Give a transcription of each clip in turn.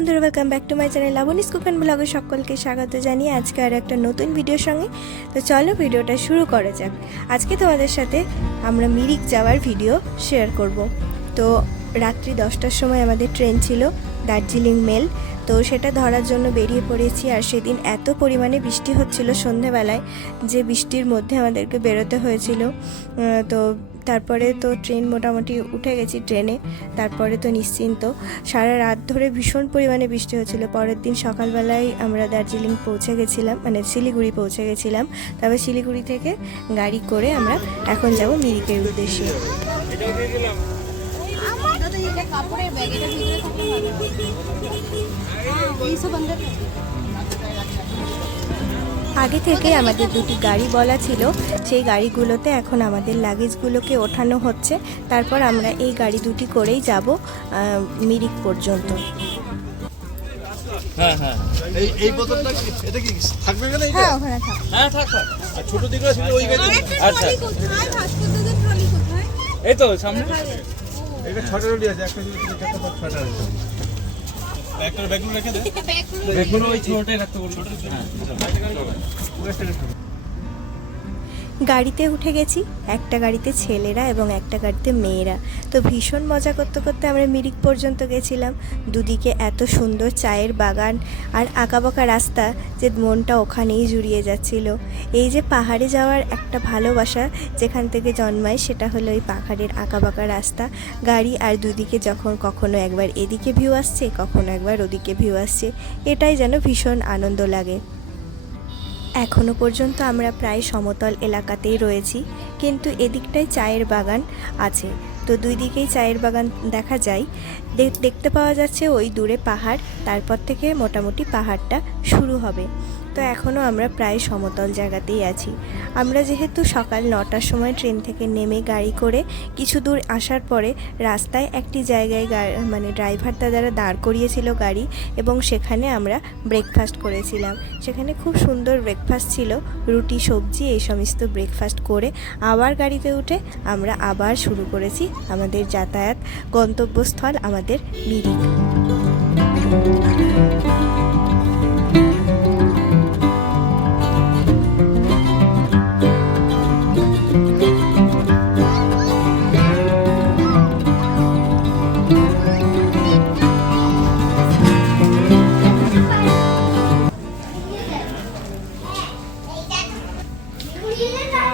বন্ধুরা, welcome back to my channel Laboni's cook and ব্লগে সকলকে স্বাগত জানিয়ে আজকে আর একটা নতুন ভিডিওর সঙ্গে। তো চলো ভিডিওটা শুরু করা যাক। আজকে তোমাদের সাথে আমরা মিরিক যাওয়ার ভিডিও শেয়ার করব। তো রাত্রি 10টার সময় আমাদের ট্রেন ছিল দার্জিলিং মেল। তো সেটা ধরার জন্য বেরিয়ে পড়েছি। আর সেদিন এত পরিমাণে বৃষ্টি হচ্ছিল সন্ধেবেলায় যে বৃষ্টির মধ্যে আমাদেরকে বেরোতে হয়েছিল। তো তারপরে তো ট্রেন মোটামুটি উঠে গেছি ট্রেনে। তারপরে তো নিশ্চিন্ত, সারা রাত ধরে ভীষণ পরিমাণে বৃষ্টি হচ্ছিল। পরের দিন সকালবেলায় আমরা দার্জিলিং পৌঁছে গেছিলাম, মানে শিলিগুড়ি পৌঁছে গেছিলাম। তারপর শিলিগুড়ি থেকে গাড়ি করে আমরা এখন যাব মিরিকের উদ্দেশ্যে। আগে থেকে আমাদের দুটি গাড়ি বলা ছিল, সেই গাড়িগুলোতে এখন আমাদের লাগেজগুলোকে ওঠানো হচ্ছে। তারপর আমরা এই গাড়ি দুটি করেই যাব মিরিক পর্যন্ত। হ্যাঁ হ্যাঁ, এই বোতলটা এটা কি থাকবে না? হ্যাঁ, ওখানে থাক। হ্যাঁ থাক। আর ছোট দিকটা ছিল ওই গাড়ি। আচ্ছা, এই তো সামনে এটা ছোট ট্রলি আছে, একটা যদি একটা ছোট আছে। ব্যাগটা ব্যাগগুলো রেখে দে, ব্যাগগুলো ওই ছোটটাই রাখতে বল। হ্যাঁ, গাড়িতে উঠে গেছি, একটা গাড়িতে ছেলেরা এবং একটা গাড়িতে মেয়েরা। তো ভীষণ মজা করতে করতে আমরা মিরিক পর্যন্ত গেছিলাম। দুদিকে এত সুন্দর চায়ের বাগান আর আঁকাবাঁকা রাস্তা যে মনটা ওখানেই জুড়িয়ে যাচ্ছিল। এই যে পাহাড়ে যাওয়ার একটা ভালোবাসা যেখান থেকে জন্মায়, সেটা হলো এই পাহাড়ের আঁকাবাঁকা রাস্তা, গাড়ি, আর দুদিকে যখন কখনো একবার এদিকে ভিউ আসছে, কখনো একবার ওদিকে ভিউ আসছে, এটাই যেন ভীষণ আনন্দ লাগে। এখনও পর্যন্ত আমরা প্রায় সমতল এলাকাতেই রয়েছি, কিন্তু এদিকটায় চায়ের বাগান আছে। তো দুই দিকেই চায়ের বাগান দেখা যায়, দেখতে পাওয়া যাচ্ছে ওই দূরে পাহাড়। তারপর থেকে মোটামুটি পাহাড়টা শুরু হবে। তো এখনও আমরা প্রায় সমতল জায়গাতেই আছি। আমরা যেহেতু সকাল 9টার সময় ট্রেন থেকে নেমে গাড়ি করে কিছু দূর আসার পরে রাস্তায় একটি জায়গায় মানে ড্রাইভার দাদারা দাঁড় করিয়েছিল গাড়ি, এবং সেখানে আমরা ব্রেকফাস্ট করেছিলাম। সেখানে খুব সুন্দর ব্রেকফাস্ট ছিল, রুটি সবজি এই সমস্ত ব্রেকফাস্ট করে আবার গাড়িতে উঠে আমরা আবার শুরু করেছি আমাদের যাতায়াত। গন্তব্যস্থল আমাদের মিরিক।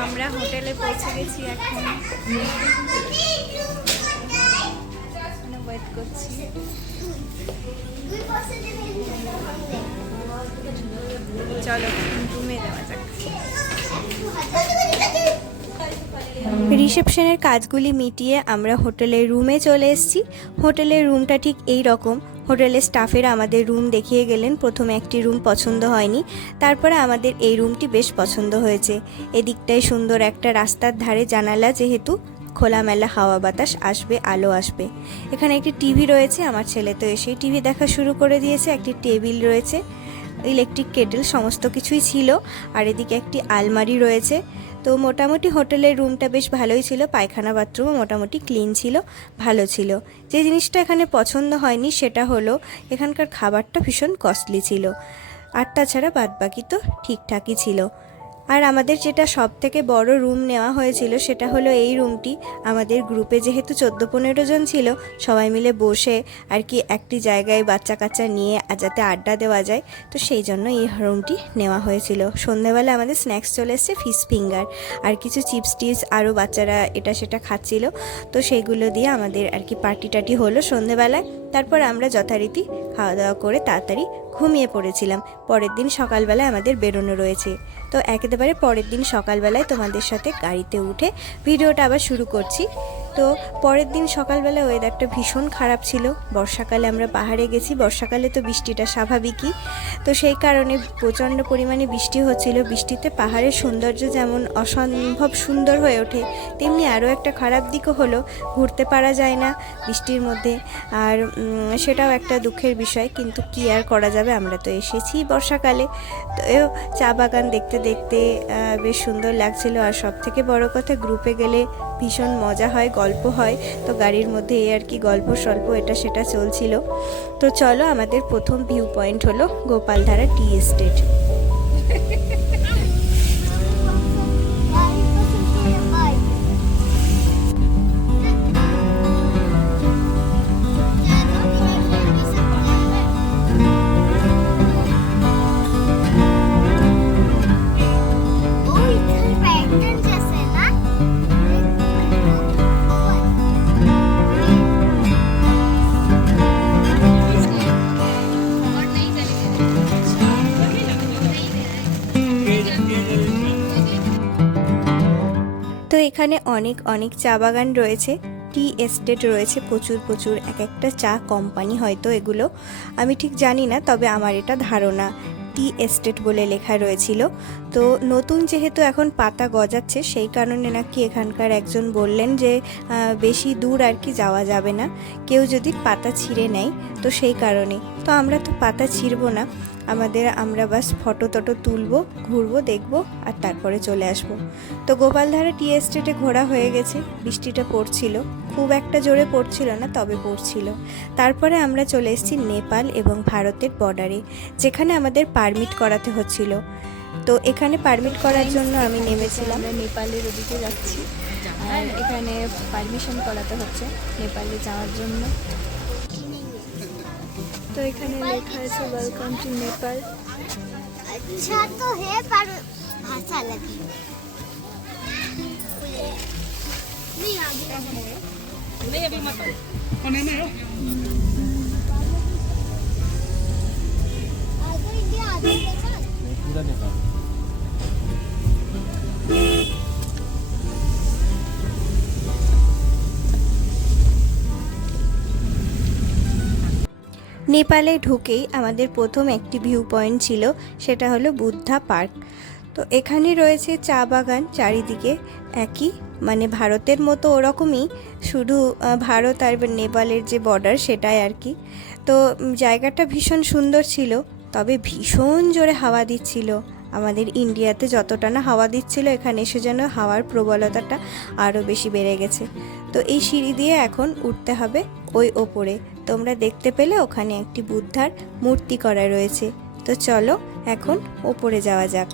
আমরা হোটেলে পৌঁছে গেছি, এখন ওয়েট করছি। চলো রুমে যাওয়া যাক। রিসেপশনের কাজগুলি মিটিয়ে আমরা হোটেলের রুমে চলে এসেছি। হোটেলের রুমটা ঠিক এই রকম। হোটেলের স্টাফেরা আমাদের রুম দেখিয়ে গেলেন। প্রথমে একটি রুম পছন্দ হয়নি, তারপরে আমাদের এই রুমটি বেশ পছন্দ হয়েছে। এদিকটায় সুন্দর একটা রাস্তার ধারে জানালা, যেহেতু খোলামেলা হাওয়া বাতাস আসবে, আলো আসবে। এখানে একটি টিভি রয়েছে, আমার ছেলে তো এসেই টিভি দেখা শুরু করে দিয়েছে। একটি টেবিল রয়েছে, ইলেকট্রিক কেটেল, সমস্ত কিছুই ছিল। আর এদিকে একটি আলমারি রয়েছে। তো মোটামুটি হোটেলের রুমটা বেশ ভালোই ছিল। পায়খানা বাথরুমও মোটামুটি ক্লিন ছিল, ভালো ছিল। যে জিনিসটা এখানে পছন্দ হয়নি সেটা হলো এখানকার খাবারটা ভীষণ কস্টলি ছিল। আর তাছাড়া বাদবাকি তো ঠিকঠাকই ছিল। আর আমাদের যেটা সব থেকে বড় রুম নেওয়া হয়েছিল সেটা হলো এই রুমটি। আমাদের গ্রুপে যেহেতু 14-15 জন ছিল, সবাই মিলে বসে আর কি একটি জায়গায় বাচ্চা কাচ্চা নিয়ে যাতে আড্ডা দেওয়া যায়, তো সেই জন্য এই রুমটি নেওয়া হয়েছিল। সন্ধ্যাবেলা আমাদের স্ন্যাক্স চলে এসছে, ফিশ ফিঙ্গার আর কিছু চিপস টিপস, আরও বাচ্চারা এটা সেটা খাচ্ছিল। তো সেইগুলো দিয়ে আমাদের আর কি পার্টি টাটি হলো সন্ধ্যাবেলায়। তারপর আমরা যথারীতি খাওয়া দাওয়া করে তাড়াতাড়ি ঘুমিয়ে পড়েছিলাম। পরের দিন সকালবেলায় আমাদের বেরোনো রয়েছে। তো একেবারে পরের দিন সকালবেলায় তোমাদের সাথে গাড়িতে উঠে ভিডিওটা আবার শুরু করছি। তো পরের দিন সকালবেলায় ওয়েদারটা ভীষণ খারাপ ছিল। বর্ষাকালে আমরা পাহাড়ে গেছি, বর্ষাকালে তো বৃষ্টিটা স্বাভাবিকই। তো সেই কারণে প্রচণ্ড পরিমাণে বৃষ্টি হচ্ছিল। বৃষ্টিতে পাহাড়ের সৌন্দর্য যেমন অসম্ভব সুন্দর হয়ে ওঠে, তেমনি আরও একটা খারাপ দিকও হলো, ঘুরতে পারা যায় না বৃষ্টির মধ্যে। আর সেটাও একটা দুঃখের বিষয়, কিন্তু কি আর করা যাবে, আমরা তো এসেছি বর্ষাকালে। তো চা বাগান দেখতে দেখতে বেশ সুন্দর লাগছিল। আর সব থেকে বড় কথা, গ্রুপে গেলে ভীষণ মজা হয়, গল্প হয়। তো গাড়ির মধ্যে এই আর কি গল্প স্বল্প এটা সেটা চলছিল। তো চলো, আমাদের প্রথম ভিউ পয়েন্ট হলো গোপালধারা টি এস্টেট। তো এখানে অনেক অনেক চা বাগান রয়েছে, টি এস্টেট রয়েছে প্রচুর প্রচুর, এক একটা চা কোম্পানি হয়তো এগুলো, আমি ঠিক জানি না, তবে আমার এটা ধারণা টি এস্টেট বলে লেখা রয়েছিল। তো নতুন যেহেতু এখন পাতা গজাচ্ছে, সেই কারণে নাকি এখানকার একজন বললেন যে বেশি দূর আর কি যাওয়া যাবে না, কেউ যদি পাতা ছিঁড়ে নেয়, তো সেই কারণে। তো আমরা তো পাতা ছিঁড়বো না, আমরা বাস ফটো টটো তুলবো, ঘুরবো, দেখবো আর তারপরে চলে আসবো। তো গোপালধারা টি এস্টেটে ঘোরা হয়ে গেছে, বৃষ্টিটা পড়ছিল, খুব একটা জোরে পড়ছিল না, তবে পড়ছিল। তারপরে আমরা চলে এসেছি নেপাল এবং ভারতের বর্ডারে, যেখানে আমাদের পারমিট করাতে হচ্ছিল। তো এখানে পারমিট করার জন্য আমি নেমেছিলাম। আমরা নেপালের ওদিকে যাচ্ছি, আর এখানে পারমিশন করাতে হচ্ছে নেপালে যাওয়ার জন্য। তো এখানে লেখা আছে ওয়েলকাম টু নেপাল। अच्छा तो है पर भाषा अलग है। नहीं आगे नहीं अभी मत कोने में हो आगे इंडिया आगे नेपाल पूरा नेपाल। নেপালে ঢুকেই আমাদের প্রথম একটি ভিউ পয়েন্ট ছিল, সেটা হলো বুদ্ধা পার্ক। তো এখানে রয়েছে চা বাগান চারিদিকে, একই মানে ভারতের মতো ওরকমই, শুধু ভারত আর নেপালের যে বর্ডার সেটাই আর কি। তো জায়গাটা ভীষণ সুন্দর ছিল, তবে ভীষণ জোরে হাওয়া দিচ্ছিল। আমাদের ইন্ডিয়াতে যতটা না হাওয়া দিচ্ছিল, এখানে এসে যেন হাওয়ার প্রবলতাটা আরও বেশি বেড়ে গেছে। তো এই সিঁড়ি দিয়ে এখন উঠতে হবে ওই ওপরে। তোমরা দেখতে পেলে ওখানে একটি বুদ্ধার মূর্তি করা রয়েছে। তো চলো এখন ওপরে যাওয়া যাক।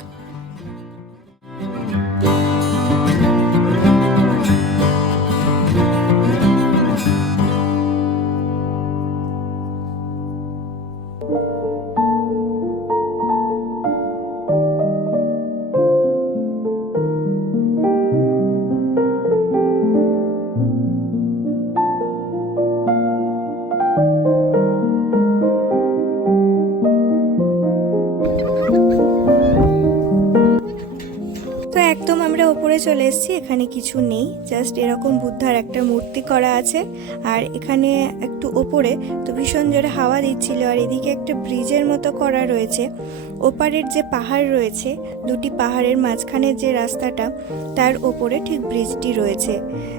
একদম আমরা ওপরে চলে এসেছি, এখানে কিছু নেই, জাস্ট এরকম বুদ্ধার একটা মূর্তি করা আছে। আর এখানে একটু ওপরে তো ভীষণ জোরে হাওয়া দিচ্ছিল, আর এদিকে একটা ব্রিজের মতো করা রয়েছে। ওপারের যে পাহাড় রয়েছে, দুটি পাহাড়ের মাঝখানের যে রাস্তাটা, তার ওপরে ঠিক ব্রিজটি রয়েছে।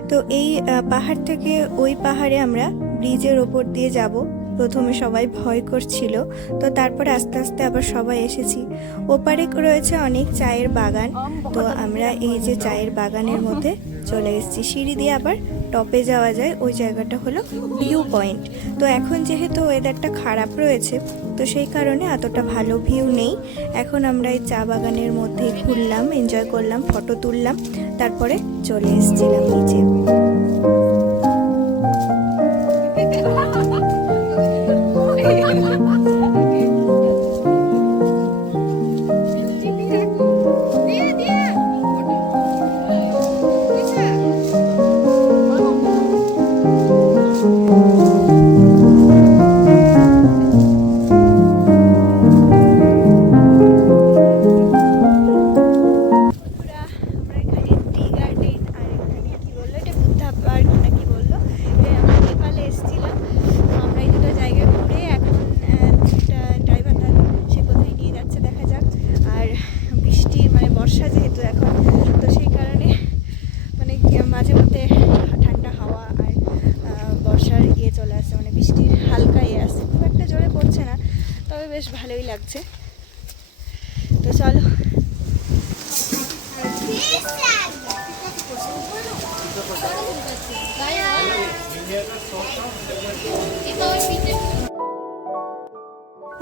তো এই পাহাড় থেকে ওই পাহাড়ে আমরা ব্রিজের ওপর দিয়ে যাব। প্রথমে সবাই ভয় করছিল, তো তারপরে আস্তে আস্তে আবার সবাই এসেছি। ওপারে রয়েছে অনেক চায়ের বাগান, তো আমরা এই যে চায়ের বাগানের মধ্যে চলে এসেছি। সিঁড়ি দিয়ে আবার টপে যাওয়া যায়, ওই জায়গাটা হলো ভিউ পয়েন্ট। তো এখন যেহেতু ওয়েদারটা খারাপ রয়েছে, তো সেই কারণে এতটা ভালো ভিউ নেই। এখন আমরা এই চা বাগানের মধ্যে ঘুরলাম, এনজয় করলাম, ফটো তুললাম, তারপরে চলে এসেছিলাম নিচে। মাঝে মধ্যে ঠান্ডা হাওয়া আর বর্ষার চলে আসছে, মানে বৃষ্টির হালকা আসছে, খুব একটা জোরে পড়ছে না, তবে বেশ ভালোই লাগছে। তো চলো।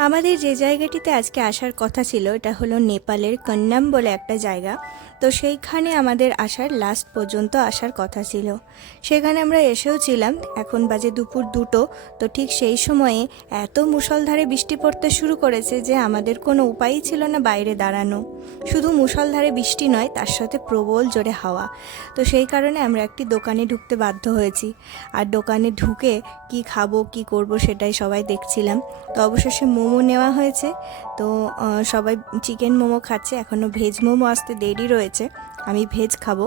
আমাদের যে জায়গাটিতে আজকে আসার কথা ছিল এটা হলো নেপালের কন্যাম বলে একটা জায়গা। তো সেইখানে আমাদের আসার লাস্ট পর্যন্ত আসার কথা ছিল। সেখানে আমরা এসেও ছিলাম, এখন বাজে দুপুর 2টো। তো ঠিক সেই সময়ে এত মুষলধারে বৃষ্টি পড়তে শুরু করেছে যে আমাদের কোনো উপায়ই ছিল না বাইরে দাঁড়ানো। শুধু মুষলধারে বৃষ্টি নয়, তার সাথে প্রবল জোরে হাওয়া। তো সেই কারণে আমরা একটি দোকানে ঢুকতে বাধ্য হয়েছি। আর দোকানে ঢুকে কি খাবো কি করব সেটাই সবাই দেখছিলাম। তো অবশেষে মোমো নেওয়া হয়েছে। তো সবাই চিকেন মোমো খাচ্ছে, এখনও ভেজ মোমো আসতে দেরি রয়েছে। আমি ভেজ খাবো।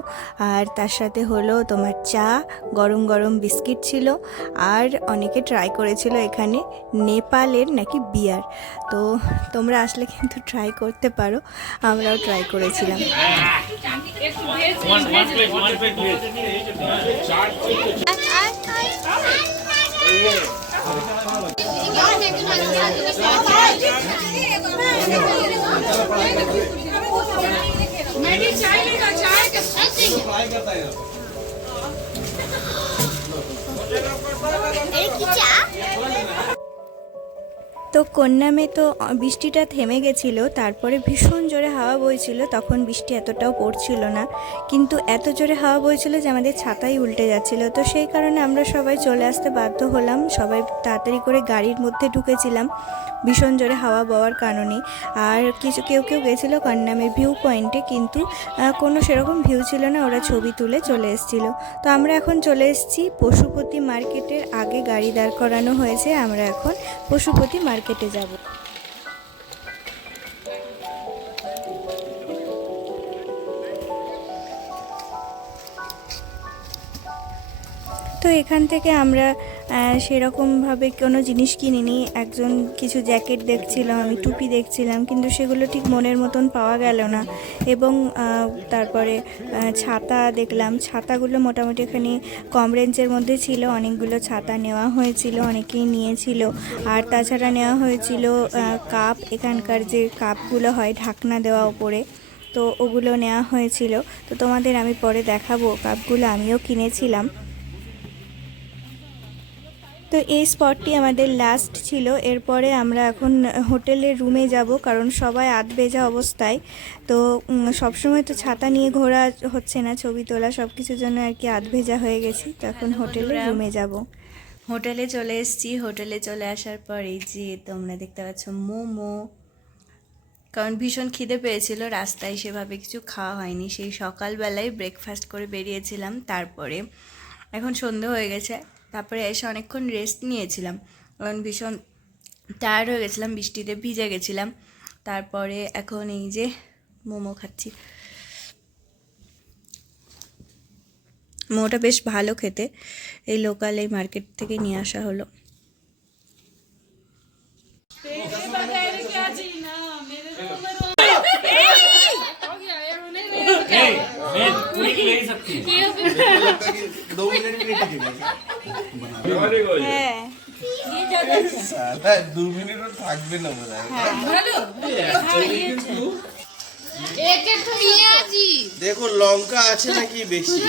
আর তার সাথে হলো তোমার চা, গরম গরম বিস্কিট ছিল। আর অনেকে ট্রাই করেছিল এখানে নেপালের নাকি বিয়ার। তো তোমরা আসলে কিন্তু ট্রাই করতে পারো, আমরাও ট্রাই করেছিলাম। मैंने चाय लेगा चाय के साथ তো কন্যামে তো বৃষ্টিটা থেমে গেছিলো, তারপরে ভীষণ জোরে হাওয়া বইছিল। তখন বৃষ্টি এতটাও পড়ছিল না, কিন্তু এত জোরে হাওয়া বইছিল যে আমাদের ছাতাই উল্টে যাচ্ছিল। তো সেই কারণে আমরা সবাই চলে আসতে বাধ্য হলাম। সবাই তাড়াতাড়ি করে গাড়ির মধ্যে ঢুকেছিলাম ভীষণ জোরে হাওয়া বওয়ার কারণে। আর কেউ গেছিলো কন্যামের ভিউ পয়েন্টে, কিন্তু কোনো সেরকম ভিউ ছিল না, ওরা ছবি তুলে চলে এসেছিলো। তো আমরা এখন চলে এসেছি পশুপতি মার্কেটের আগে, গাড়ি দাঁড় করানো হয়েছে। আমরা এখন পশুপতি মার্কেটে যাব। তো এখান থেকে আমরা সেরকমভাবে কোনো জিনিস কিনিনি। একজন কিছু জ্যাকেট দেখছিলাম, আমি টুপি দেখছিলাম, কিন্তু সেগুলো ঠিক মনের মতন পাওয়া গেল না। এবং তারপরে ছাতা দেখলাম, ছাতাগুলো মোটামুটি এখানে কম রেঞ্জের মধ্যে ছিল। অনেকগুলো ছাতা নেওয়া হয়েছিল, অনেকেই নিয়েছিল। আর তাছাড়া নেওয়া হয়েছিল কাপ, এখানকার যে কাপগুলো হয় ঢাকনা দেওয়া ওপরে, তো ওগুলো নেওয়া হয়েছিল। তো তোমাদের আমি পরে দেখাবো কাপগুলো আমিও কিনেছিলাম। তো এই স্পটটি আমাদের লাস্ট ছিল। এরপরে আমরা এখন হোটেলের রুমে যাব, কারণ সবাই আধভেজা অবস্থায়। তো সবসময় তো ছাতা নিয়ে ঘোরা হচ্ছে না, ছবি তোলা সব কিছুর জন্য আর কি আধভেজা হয়ে গেছি। তো এখন হোটেলের রুমে যাব। হোটেলে চলে এসেছি। হোটেলে চলে আসার পর এই যে তোমরা দেখতে পাচ্ছ মোমো, কারণ ভীষণ খিদে পেয়েছিল। রাস্তায় সেভাবে কিছু খাওয়া হয়নি, সেই সকালবেলায় ব্রেকফাস্ট করে বেরিয়েছিলাম। তারপরে এখন সন্ধে হয়ে গেছে, তারপরে এসে অনেকক্ষণ রেস্ট নিয়েছিলাম, কারণ ভীষণ টায়ার্ড হয়ে গেছিলাম, বৃষ্টিতে ভিজে গেছিলাম। তারপরে এখন এই যে মোমো খাচ্ছি। মোমোটা বেশ ভালো খেতে, এই লোকাল এই মার্কেট থেকে নিয়ে আসা হলো। হ্যাঁ, 2 মিনিটও থাকবে না মনে হয়। দেখো লঙ্কা আছে নাকি বেশি?